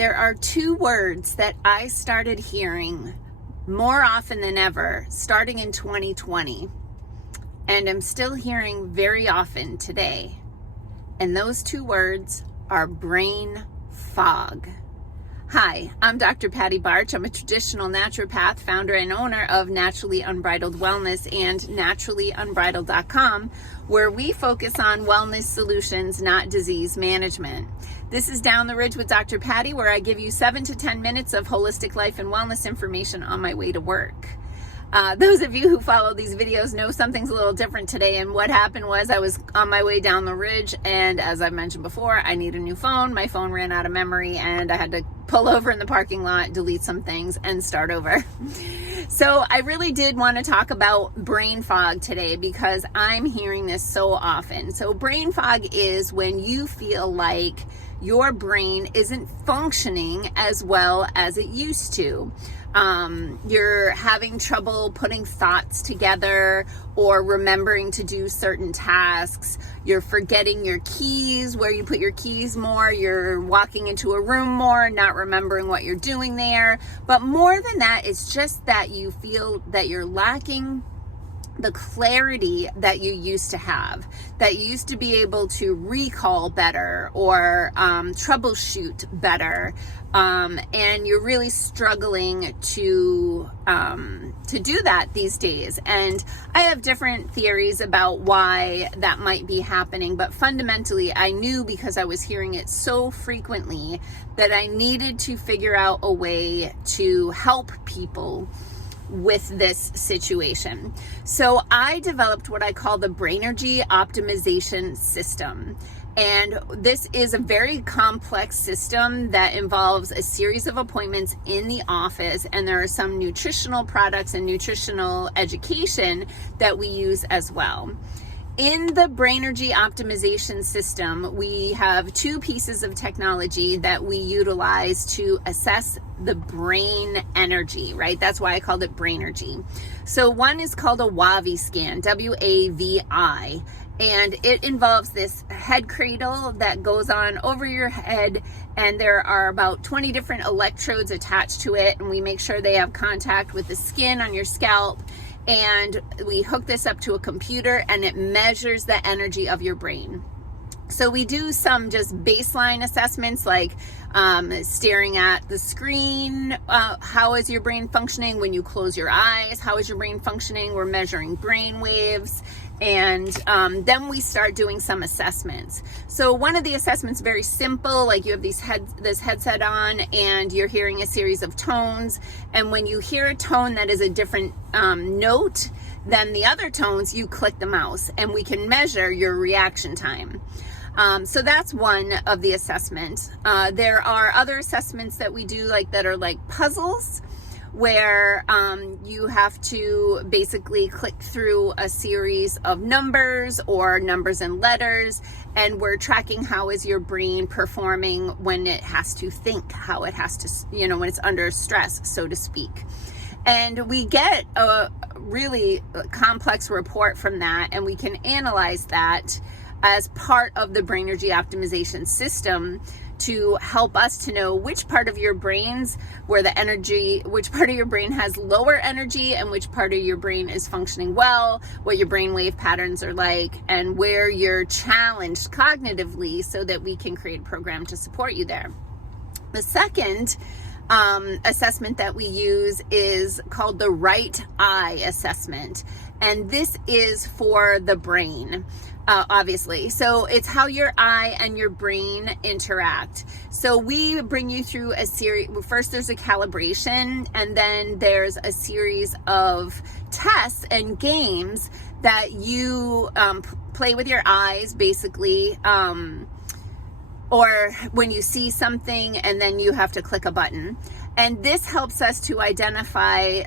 There are two words that I started hearing more often than ever starting in 2020, and I'm still hearing very often today. And those two words are brain fog. Hi, I'm Dr. Patty Barch. I'm a traditional naturopath, founder and owner of Naturally Unbridled Wellness and naturallyunbridled.com, where we focus on wellness solutions, not disease management. This is Down the Ridge with Dr. Patty, where I give you 7 to 10 minutes of holistic life and wellness information on my way to work. Those of you who follow these videos know something's a little different today, and what happened was I was on my way down the ridge, and as I mentioned before, I need a new phone. My phone ran out of memory, and I had to pull over in the parking lot, delete some things, and start over. So I really did want to talk about brain fog today because I'm hearing this so often. So brain fog is when you feel like your brain isn't functioning as well as it used to. You're having trouble putting thoughts together or remembering to do certain tasks. You're forgetting your keys, where you put your keys more. You're walking into a room more, not remembering what you're doing there. But more than that, it's just that you feel that you're lacking the clarity that you used to have, that you used to be able to recall better or troubleshoot better, and you're really struggling to do that these days. And I have different theories about why that might be happening, but fundamentally I knew, because I was hearing it so frequently, that I needed to figure out a way to help people with this situation. So I developed what I call the Brainergy optimization system. And this is a very complex system that involves a series of appointments in the office, and there are some nutritional products and nutritional education that we use as well. In the Brainergy optimization system, we have two pieces of technology that we utilize to assess the brain energy, right? That's why I called it Brainergy. So one is called a WAVI scan, W-A-V-I, and it involves this head cradle that goes on over your head, and there are about 20 different electrodes attached to it, and we make sure they have contact with the skin on your scalp. And we hook this up to a computer, and it measures the energy of your brain. So we do some just baseline assessments, like staring at the screen. How is your brain functioning when you close your eyes? How is your brain functioning? We're measuring brain waves. And then we start doing some assessments. So one of the assessments, very simple, like you have this headset on and you're hearing a series of tones. And when you hear a tone that is a different note than the other tones, you click the mouse and we can measure your reaction time. So that's one of the assessments. There are other assessments that we do that are like puzzles, where you have to basically click through a series of numbers or numbers and letters, and we're tracking how is your brain performing when it has to think, how it has to, when it's under stress, so to speak. And we get a really complex report from that, and we can analyze that as part of the Brainergy optimization system to help us to know which part of your brains which part of your brain has lower energy and which part of your brain is functioning well, what your brain wave patterns are like, and where you're challenged cognitively, so that we can create a program to support you there. The second assessment that we use is called the right eye assessment. And this is for the brain, obviously. So it's how your eye and your brain interact. So we bring you through a series. First, there's a calibration, and then there's a series of tests and games that you play with your eyes, basically. Or when you see something and then you have to click a button. And this helps us to identify,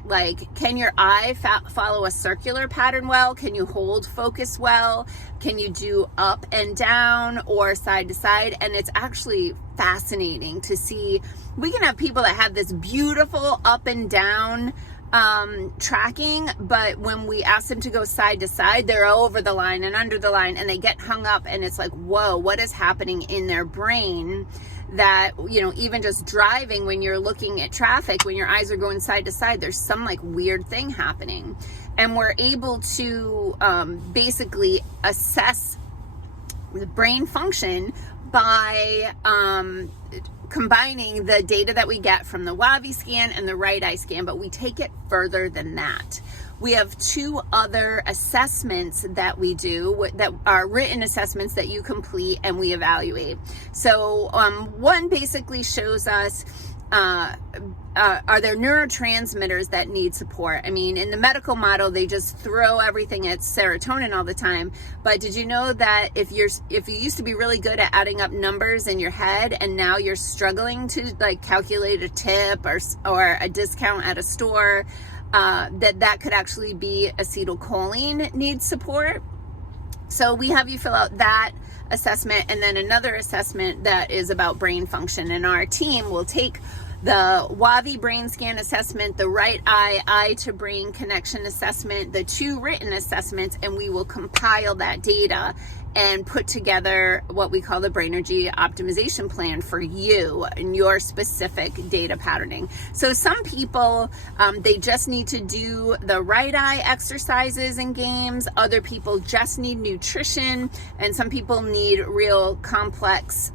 can your eye follow a circular pattern well? Can you hold focus well? Can you do up and down or side to side? And it's actually fascinating to see. We can have people that have this beautiful up and down tracking, but when we ask them to go side to side, they're over the line and under the line, and they get hung up, and it's like, whoa, what is happening in their brain that, you know, even just driving, when you're looking at traffic, when your eyes are going side to side, there's some like weird thing happening. And we're able to basically assess the brain function by combining the data that we get from the WAVI scan and the right eye scan, but we take it further than that. We have 2 other assessments that we do that are written assessments that you complete and we evaluate. So one basically shows us are there neurotransmitters that need support? I mean, in the medical model, they just throw everything at serotonin all the time. But did you know that if you used to be really good at adding up numbers in your head, and now you're struggling to like calculate a tip or a discount at a store, that could actually be acetylcholine needs support? So we have you fill out that assessment and then another assessment that is about brain function. And our team will take the WAVI brain scan assessment, the right eye to brain connection assessment, the 2 written assessments, and we will compile that data and put together what we call the Brainergy optimization plan for you and your specific data patterning. So some people, they just need to do the right eye exercises and games. Other people just need nutrition. And some people need real complex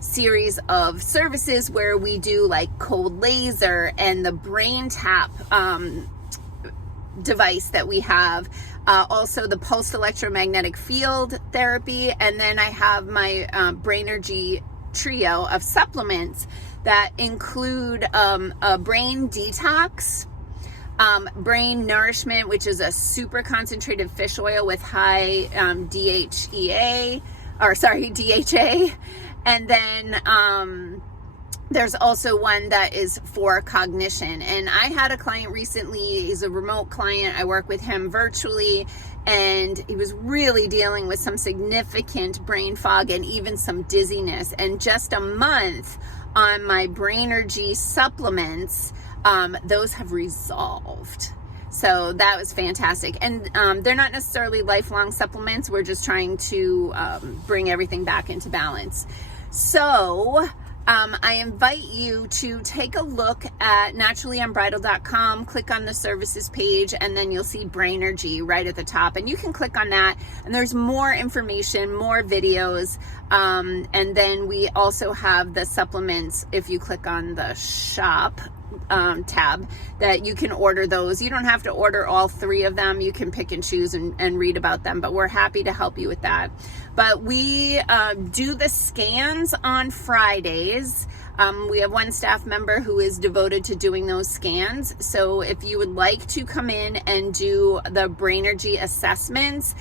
series of services where we do like cold laser and the brain tap device that we have, also the pulsed electromagnetic field therapy, and then I have my Brainergy trio of supplements that include a brain detox, brain nourishment, which is a super concentrated fish oil with high DHA, and then there's also one that is for cognition. And I had a client recently, he's a remote client, I work with him virtually, and he was really dealing with some significant brain fog and even some dizziness. And just a month on my Brainergy supplements, those have resolved. So that was fantastic. And they're not necessarily lifelong supplements. We're just trying to bring everything back into balance. So I invite you to take a look at naturallyunbridled.com, click on the services page, and then you'll see Brainergy right at the top. And you can click on that, and there's more information, more videos. And then we also have the supplements, if you click on the shop tab, that you can order those. You don't have to order all 3 of them. You can pick and choose and read about them, but we're happy to help you with that. But we do the scans on Fridays. We have one staff member who is devoted to doing those scans. So if you would like to come in and do the Brainergy assessments,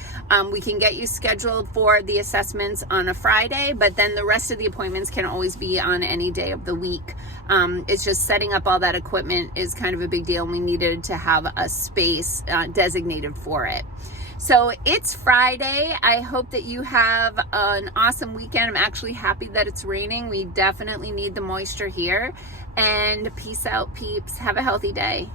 we can get you scheduled for the assessments on a Friday, but then the rest of the appointments can always be on any day of the week. It's just setting up all that equipment is kind of a big deal, and we needed to have a space designated for it. So it's Friday. I hope that you have an awesome weekend. I'm actually happy that it's raining. We definitely need the moisture here. And peace out, peeps. Have a healthy day.